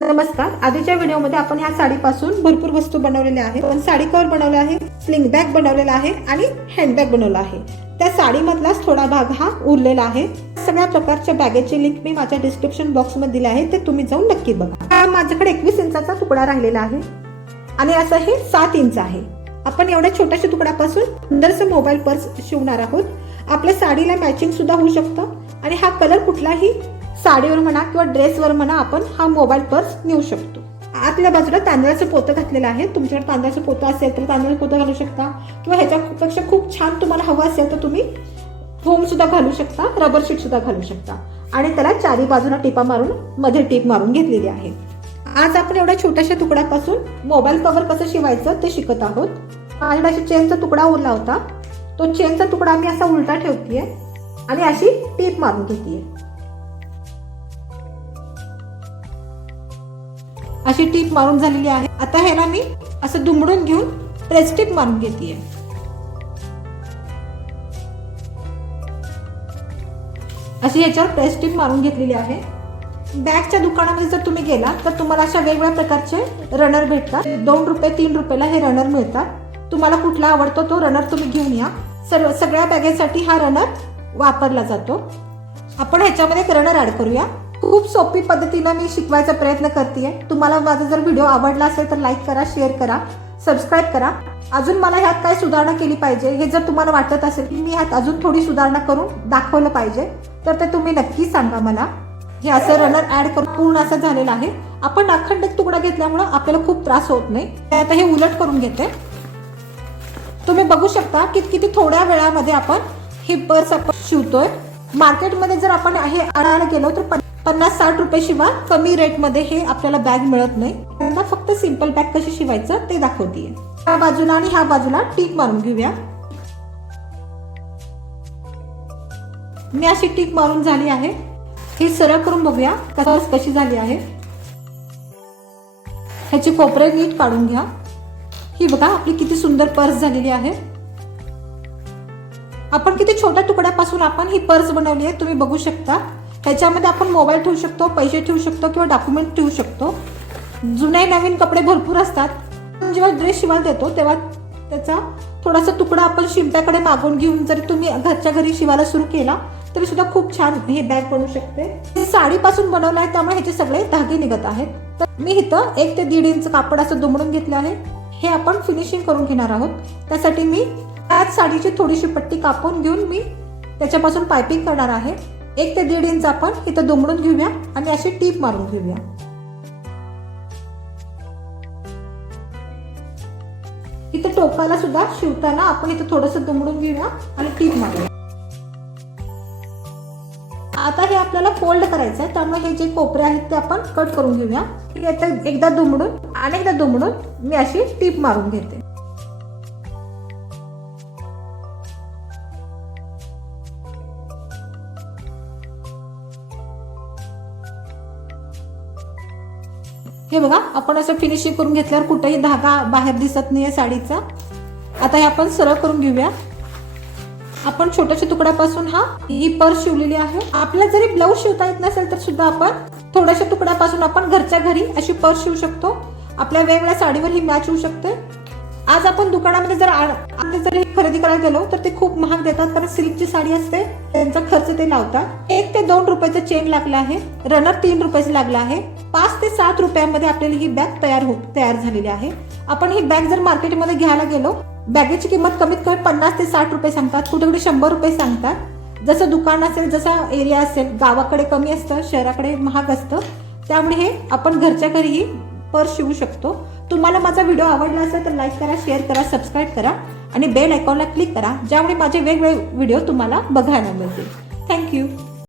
नमस्कार. आधीच्या व्हिडिओमध्ये आपण ह्या साडीपासून भरपूर वस्तू बनवलेल्या आहेत. पण साडी कवर बनवले आहे स्लिंग बॅग बनवलेला आहे आणि हँडबॅग बनवला आहे. त्या साडीमधलाच थोडा भाग हा उरलेला आहे. सगळ्या प्रकारच्या बॅगेची लिंक मी माझ्या डिस्क्रिप्शन बॉक्समध्ये दिली आहे. ते तुम्ही जाऊन नक्की बघा. माझ्याकडे एकवीस इंचाचा तुकडा राहिलेला आहे. आणि असं हे सात इंच आहे. आपण एवढ्या छोट्याशा तुकड्यापासून सुंदरसं मोबाईल पर्स शिवणार आहोत. आपल्या साडीला मॅचिंग सुद्धा होऊ शकतं. आणि हा कलर कुठलाही साडीवर म्हणा किंवा ड्रेसवर म्हणा आपण हा मोबाईल पर्स नेऊ शकतो. आतल्या बाजूला तांदळाचं पोतं घातलेलं आहे. तुमच्याकडे तांदळाचं पोतं असेल तर तांदळाचं पोतं घालू शकता? किंवा ह्याच्यापेक्षा खूप छान तुम्हाला हवं असेल तर तुम्ही फोमसुद्धा घालू शकता रबर शीटसुद्धा घालू शकता. आणि त्याला चारी बाजूला टिपा मारून मध्ये टीप मारून घेतलेली आहे. आज आपण एवढ्या छोट्याशा तुकड्यापासून मोबाईल कव्हर कसं शिवायचं ते शिकत आहोत. माझ्याकडे अशी चेनचा तुकडा उरला होता. तो चेनचा तुकडा मी असा उलटा ठेवतीये आणि अशी टीप मारून घेतीये. अशी टीप मारून झालेली आहे. आता ह्याला मी असं दुमडून घेऊन प्रेस टीप मारून घेते अशी ह्याच्यावर प्रेस टीप मारून घेतलेली आहे. बॅगच्या दुकानामध्ये जर तुम्ही गेला तर तुम्हाला अशा वेगवेगळ्या प्रकारचे रनर भेटतात. दोन रुपये तीन रुपयाला हे रनर मिळतात. तुम्हाला कुठला आवडतो तो रनर तुम्ही घेऊन या. सर्व सगळ्या बॅगेसाठी हा रनर वापरला जातो. आपण ह्याच्यामध्ये एक रनर ऍड करूया. खूप सोपी पद्धतीनं मी शिकवायचा प्रयत्न करते तुम्हाला माझा जर व्हिडिओ आवडला असेल तर लाईक करा शेअर करा सबस्क्राईब करा. अजून मला ह्यात काय सुधारणा केली पाहिजे हे जर तुम्हाला वाटत असेल की मी ह्यात अजून थोडी सुधारणा करून दाखवलं पाहिजे तर ते तुम्ही नक्की सांगा मला. हे असं रनर ऍड करून पूर्ण असं झालेलं आहे. आपण अखंड तुकडा घेतल्यामुळं आपल्याला खूप त्रास होत नाही. आता हे उलट करून घेते. तुम्ही बघू शकता की किती थोड्या वेळामध्ये आपण हे पर्स आपण शिवतोय. मार्केटमध्ये जर आपण हे आणायला गेलो तर पन्नास साठ रुपये शिवा कमी रेटमध्ये हे आपल्याला बॅग मिळत नाही. त्यांना फक्त सिंपल बॅग कशी शिवायचं ते दाखवतीये. ह्या बाजूला आणि ह्या बाजूला टीक मारून घेऊया. मी अशी टीक मारून झाली आहे. ही सरळ करून बघूया पर्स कशी झाली आहे. ह्याची कोपरे नीट काढून घ्या. ही बघा आपली किती सुंदर पर्स झालेली आहे. आपण किती छोट्या तुकड्यापासून आपण ही पर्स बनवली आहे तुम्ही बघू शकता. ह्याच्यामध्ये आपण मोबाईल ठेवू शकतो पैसे ठेवू शकतो किंवा डॉक्युमेंट ठेवू शकतो. जुने नवीन कपडे भरपूर असतात. आपण जेव्हा ड्रेस शिवायला देतो तेव्हा त्याचा थोडासा तुकडा आपण शिंप्याकडे मागून घेऊन जरी तुम्ही घरच्या घरी शिवायला सुरू केला तरी सुद्धा खूप छान हे बॅग बनू शकते. हे साडीपासून बनवलं आहे त्यामुळे ह्याचे सगळे धागे निघत आहेत. तर मी इथं एक ते दीड इंच कापड असं दुमडून घेतलं आहे. हे आपण फिनिशिंग करून घेणार आहोत. त्यासाठी मी त्याच साडीची थोडीशी पट्टी कापून घेऊन मी त्याच्यापासून पायपिंग करणार आहे. एक ते दीड इंच आपण इथं दुमडून घेऊया आणि अशी टीप मारून घेऊया. इथं टोकाला सुद्धा शिवताना आपण इथं थोडंसं दुमडून घेऊया आणि टीप मारूया. आता हे आपल्याला फोल्ड करायचं आहे त्यामुळे हे जे कोपरे आहेत ते आपण कट करून घेऊया. एकदा दुमडून आणि एकदा दुमडून मी अशी टीप मारून घेते. हे बघा आपण असं फिनिशिंग करून घेतल्यावर कुठेही धागा बाहेर दिसत नाहीये साडीचा. आता हे आपण सरळ करून घेऊया. आपण छोट्याशा तुकड्यापासून हा ही पर्स शिवलेली आहे. आपल्याला जरी ब्लाऊज शिवता येत नसेल तर सुद्धा आपण थोड्याशा तुकड्यापासून आपण घरच्या घरी अशी पर्स शिवू शकतो. आपल्या वेगवेगळ्या साडीवर ही मॅच होऊ शकते. आज आपण दुकानामध्ये जर आ- आम्ही जर हे खरेदी करायला गेलो तर ते खूप महाग देतात कारण सिल्कची साडी असते त्यांचा खर्च ते लावतात. एक ते दोन रुपयाचं चेन लागलं आहे. रनर तीन रुपयाचं लागलं आहे. पाच ते सात रुपयामध्ये आपल्याला ही बॅग तयार हो तयार झालेली आहे. आपण ही बॅग जर मार्केटमध्ये घ्यायला गेलो बॅगेची किंमत कमीत कमी पन्नास ते साठ रुपये सांगतात. कुठे कुठे शंभर रुपये सांगतात. जसं दुकान असेल जसा एरिया असेल गावाकडे कमी असतं शहराकडे महाग असतं. त्यामुळे हे आपण घरच्या घरीही पर्स शिवू शकतो. तुम्हाला माझा व्हिडिओ आवडला असेल तर लाईक करा शेअर करा सबस्क्राईब करा आणि बेल आयकॉनला क्लिक करा ज्यामुळे माझे वेगवेगळे व्हिडिओ तुम्हाला बघायला मिळतील. थँक्यू